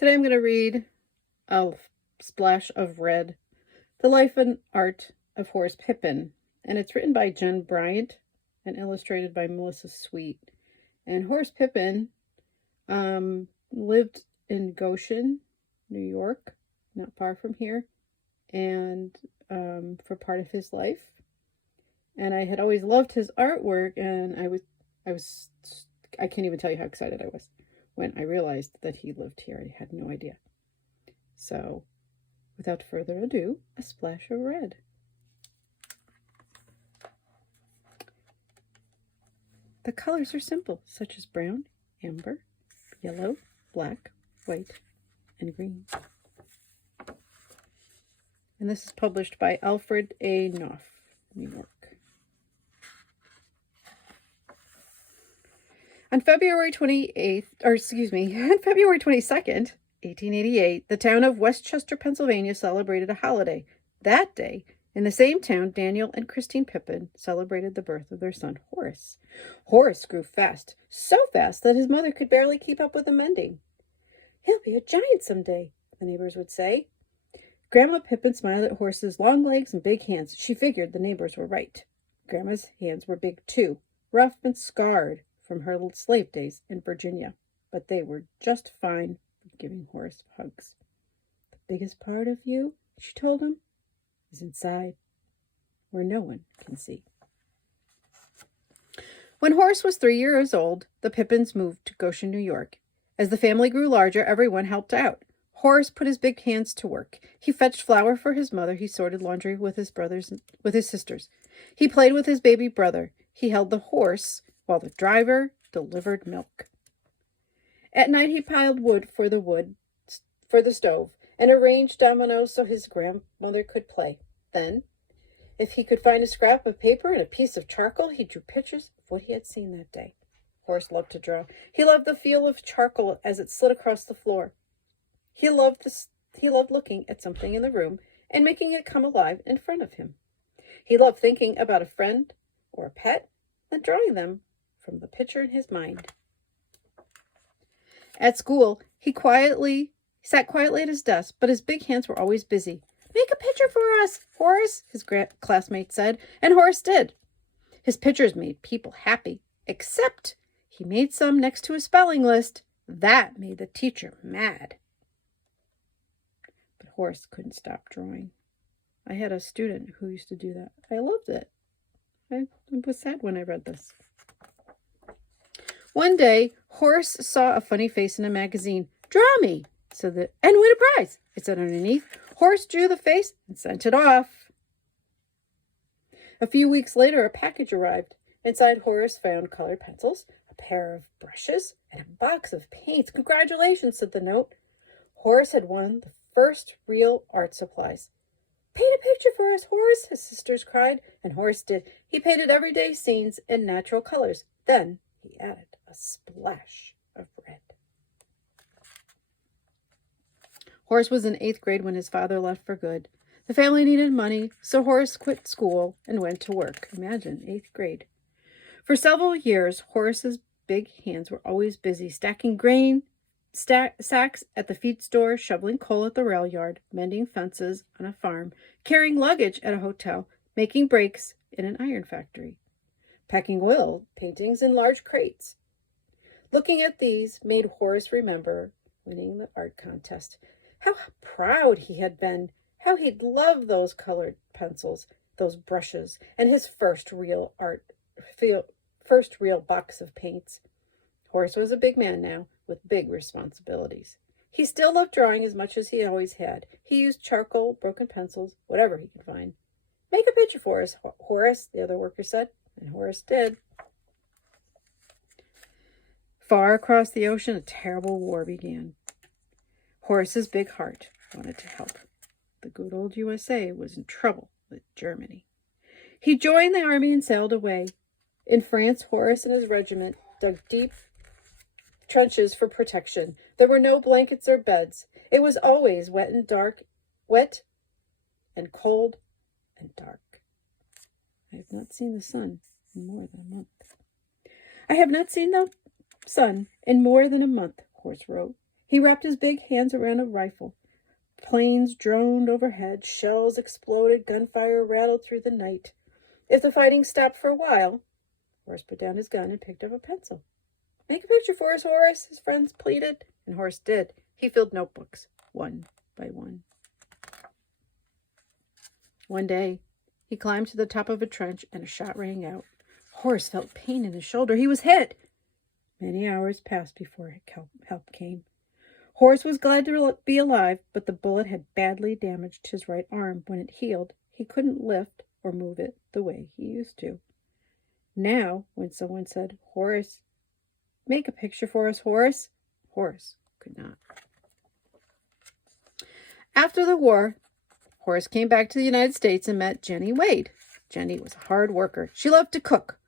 Today I'm going to read A Splash of Red, The Life and Art of Horace Pippin, and it's written by Bryant and illustrated by Melissa Sweet. And Horace Pippin lived in Goshen, New York, not far from here, and for part of his life. And I had always loved his artwork, and I can't even tell you how excited I was when I realized that he lived here. I had no idea. So, without further ado, A Splash of Red. The colors are simple, such as brown, amber, yellow, black, white, and green. And this is published by Alfred A. Knopf, New York. On February 22nd, 1888, the town of Westchester, Pennsylvania celebrated a holiday. That day, in the same town, Daniel and Christine Pippin celebrated the birth of their son, Horace. Horace grew fast, so fast that his mother could barely keep up with the mending. "He'll be a giant someday," the neighbors would say. Grandma Pippin smiled at Horace's long legs and big hands. She figured the neighbors were right. Grandma's hands were big too, rough and scarred from her little slave days in Virginia, but they were just fine for giving Horace hugs. "The biggest part of you," she told him, "is inside, where no one can see." When Horace was 3 years old, the Pippins moved to Goshen, New York. As the family grew larger, everyone helped out. Horace put his big hands to work. He fetched flour for his mother. He sorted laundry with his sisters. He played with his baby brother. He held the horse while the driver delivered milk. At night, he piled wood for the stove and arranged dominoes so his grandmother could play. Then, if he could find a scrap of paper and a piece of charcoal, he drew pictures of what he had seen that day. Horace loved to draw. He loved the feel of charcoal as it slid across the floor. He loved looking at something in the room and making it come alive in front of him. He loved thinking about a friend or a pet and drawing them from the picture in his mind. At school, he sat quietly at his desk, but his big hands were always busy. "Make a picture for us, Horace," his classmates said, and Horace did. His pictures made people happy, except he made some next to his spelling list. That made the teacher mad. But Horace couldn't stop drawing. I had a student who used to do that. I loved it. I was sad when I read this. One day, Horace saw a funny face in a magazine. "Draw me," and win a prize, it said underneath. Horace drew the face and sent it off. A few weeks later, a package arrived. Inside, Horace found colored pencils, a pair of brushes, and a box of paints. "Congratulations," said the note. Horace had won the first real art supplies. "Paint a picture for us, Horace," his sisters cried, and Horace did. He painted everyday scenes in natural colors. Then he added a splash of red. Horace was in 8th grade when his father left for good. The family needed money, so Horace quit school and went to work. Imagine, 8th grade. For several years, Horace's big hands were always busy stacking grain sacks at the feed store, shoveling coal at the rail yard, mending fences on a farm, carrying luggage at a hotel, making brakes in an iron factory, packing oil paintings in large crates. Looking at these made Horace remember winning the art contest. How proud he had been, how he'd loved those colored pencils, those brushes, and his first real box of paints. Horace was a big man now, with big responsibilities. He still loved drawing as much as he always had. He used charcoal, broken pencils, whatever he could find. "Make a picture for us, Horace," the other worker said, and Horace did. Far across the ocean, a terrible war began. Horace's big heart wanted to help. The good old USA was in trouble with Germany. He joined the army and sailed away. In France, Horace and his regiment dug deep trenches for protection. There were no blankets or beds. It was always wet and cold and dark. I have not seen the sun in more than a month. "I have not seen the sun in more than a month," Horace wrote. He wrapped his big hands around a rifle. Planes droned overhead, shells exploded, gunfire rattled through the night. If the fighting stopped for a while, Horace put down his gun and picked up a pencil. "Make a picture for us, Horace," his friends pleaded, and Horace did. He filled notebooks, one by one. One day, he climbed to the top of a trench and a shot rang out. Horace felt pain in his shoulder. He was hit. Many hours passed before help came. Horace was glad to be alive, but the bullet had badly damaged his right arm. When it healed, he couldn't lift or move it the way he used to. Now, when someone said, "Horace, make a picture for us, Horace," Horace could not. After the war, Horace came back to the United States and met Jenny Wade. Jenny was a hard worker. She loved to cook.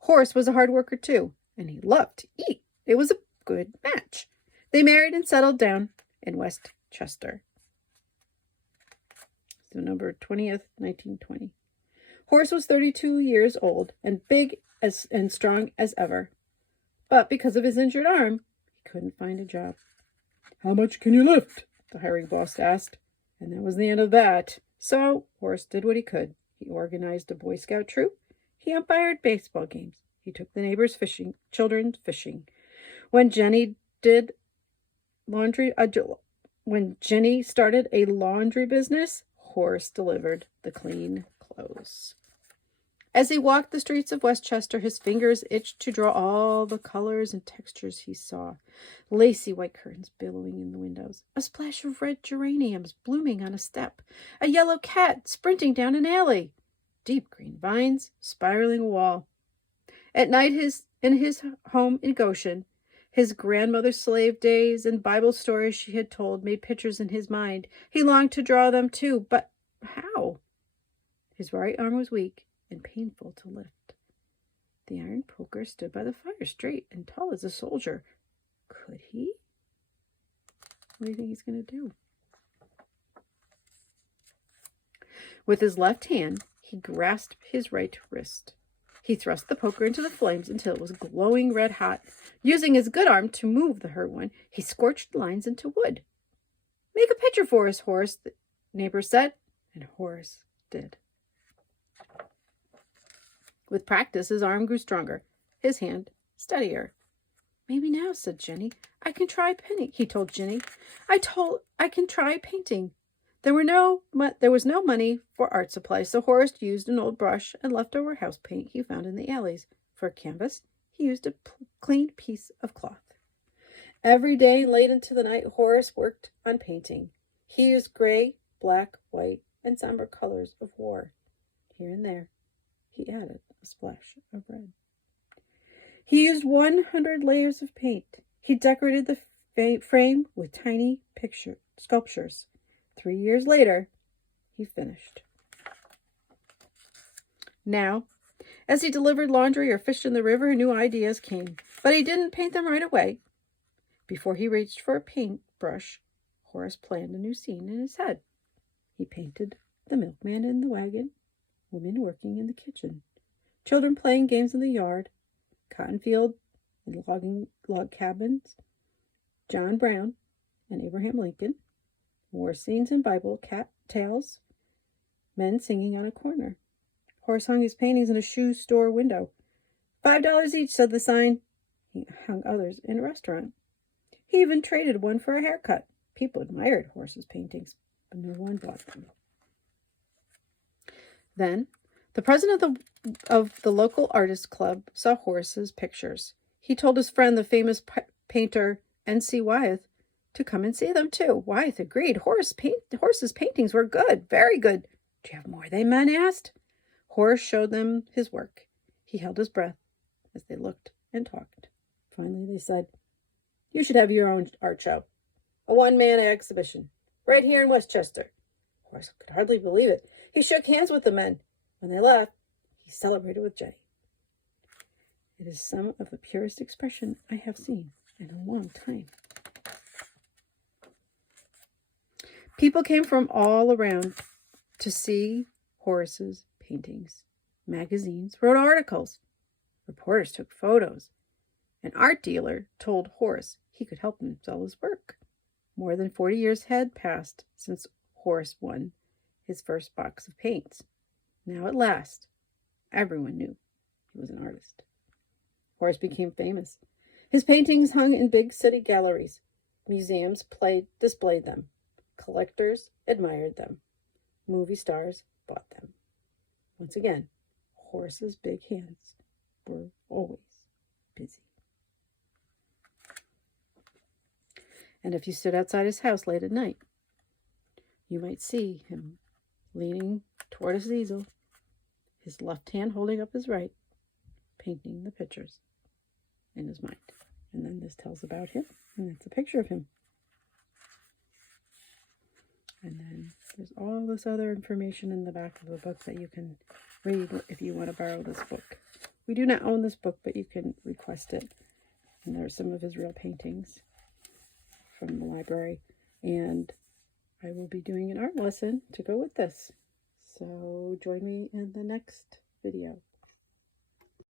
Horace was a hard worker too, and he loved to eat. It was a good match. They married and settled down in Westchester. So November 20th, 1920. Horace was 32 years old and big and strong as ever. But because of his injured arm, he couldn't find a job. "How much can you lift?" the hiring boss asked. And that was the end of that. So Horace did what he could. He organized a Boy Scout troop. He umpired baseball games. He took the neighbors' children fishing. When Jenny started a laundry business, Horace delivered the clean clothes. As he walked the streets of Westchester, his fingers itched to draw all the colors and textures he saw. Lacy white curtains billowing in the windows, a splash of red geraniums blooming on a step, a yellow cat sprinting down an alley, deep green vines spiraling a wall. At night, in his home in Goshen, his grandmother's slave days and Bible stories she had told made pictures in his mind. He longed to draw them too, but how? His right arm was weak and painful to lift. The iron poker stood by the fire, straight and tall as a soldier. Could he? What do you think he's going to do? With his left hand, he grasped his right wrist. He thrust the poker into the flames until it was glowing red hot. Using his good arm to move the hurt one, he scorched lines into wood. "Make a picture for us, Horace," the neighbor said, and Horace did. With practice, his arm grew stronger, his hand steadier. "Maybe now," said Jenny, "I can try painting." He told Jenny, I can try painting." There was no money for art supplies, so Horace used an old brush and leftover house paint he found in the alleys. For a canvas, he used a clean piece of cloth. Every day, late into the night, Horace worked on painting. He used gray, black, white, and somber colors of war. Here and there, he added a splash of red. He used 100 layers of paint. He decorated the frame with tiny sculptures. 3 years later, he finished. Now, as he delivered laundry or fished in the river, new ideas came, but he didn't paint them right away. Before he reached for a paintbrush, Horace planned a new scene in his head. He painted the milkman in the wagon, women working in the kitchen, children playing games in the yard, cotton field and log cabins, John Brown and Abraham Lincoln, war scenes in Bible, cat tales, men singing on a corner. Horace hung his paintings in a shoe store window. $5 each, said the sign. He hung others in a restaurant. He even traded one for a haircut. People admired Horace's paintings, but no one bought them. Then, the president of the local artist club saw Horace's pictures. He told his friend, the famous painter N.C. Wyeth, to come and see them too. Wyeth agreed. Horace's paintings were good, very good. "Do you have more?" the men asked. Horace showed them his work. He held his breath as they looked and talked. Finally, they said, "You should have your own art show, a one-man exhibition, right here in Westchester." Horace could hardly believe it. He shook hands with the men. When they left, he celebrated with Jenny. "It is some of the purest expression I have seen in a long time." People came from all around to see Horace's paintings. Magazines wrote articles. Reporters took photos. An art dealer told Horace he could help him sell his work. More than 40 years had passed since Horace won his first box of paints. Now at last, everyone knew he was an artist. Horace became famous. His paintings hung in big city galleries. Museums displayed them. Collectors admired them. Movie stars bought them. Once again, Horace's big hands were always busy. And if you stood outside his house late at night, you might see him leaning toward his easel, his left hand holding up his right, painting the pictures in his mind. And then this tells about him, and that's a picture of him. And then there's all this other information in the back of the book that you can read if you want to borrow this book. We do not own this book, but you can request it. And there are some of his real paintings from the library. And I will be doing an art lesson to go with this. So join me in the next video.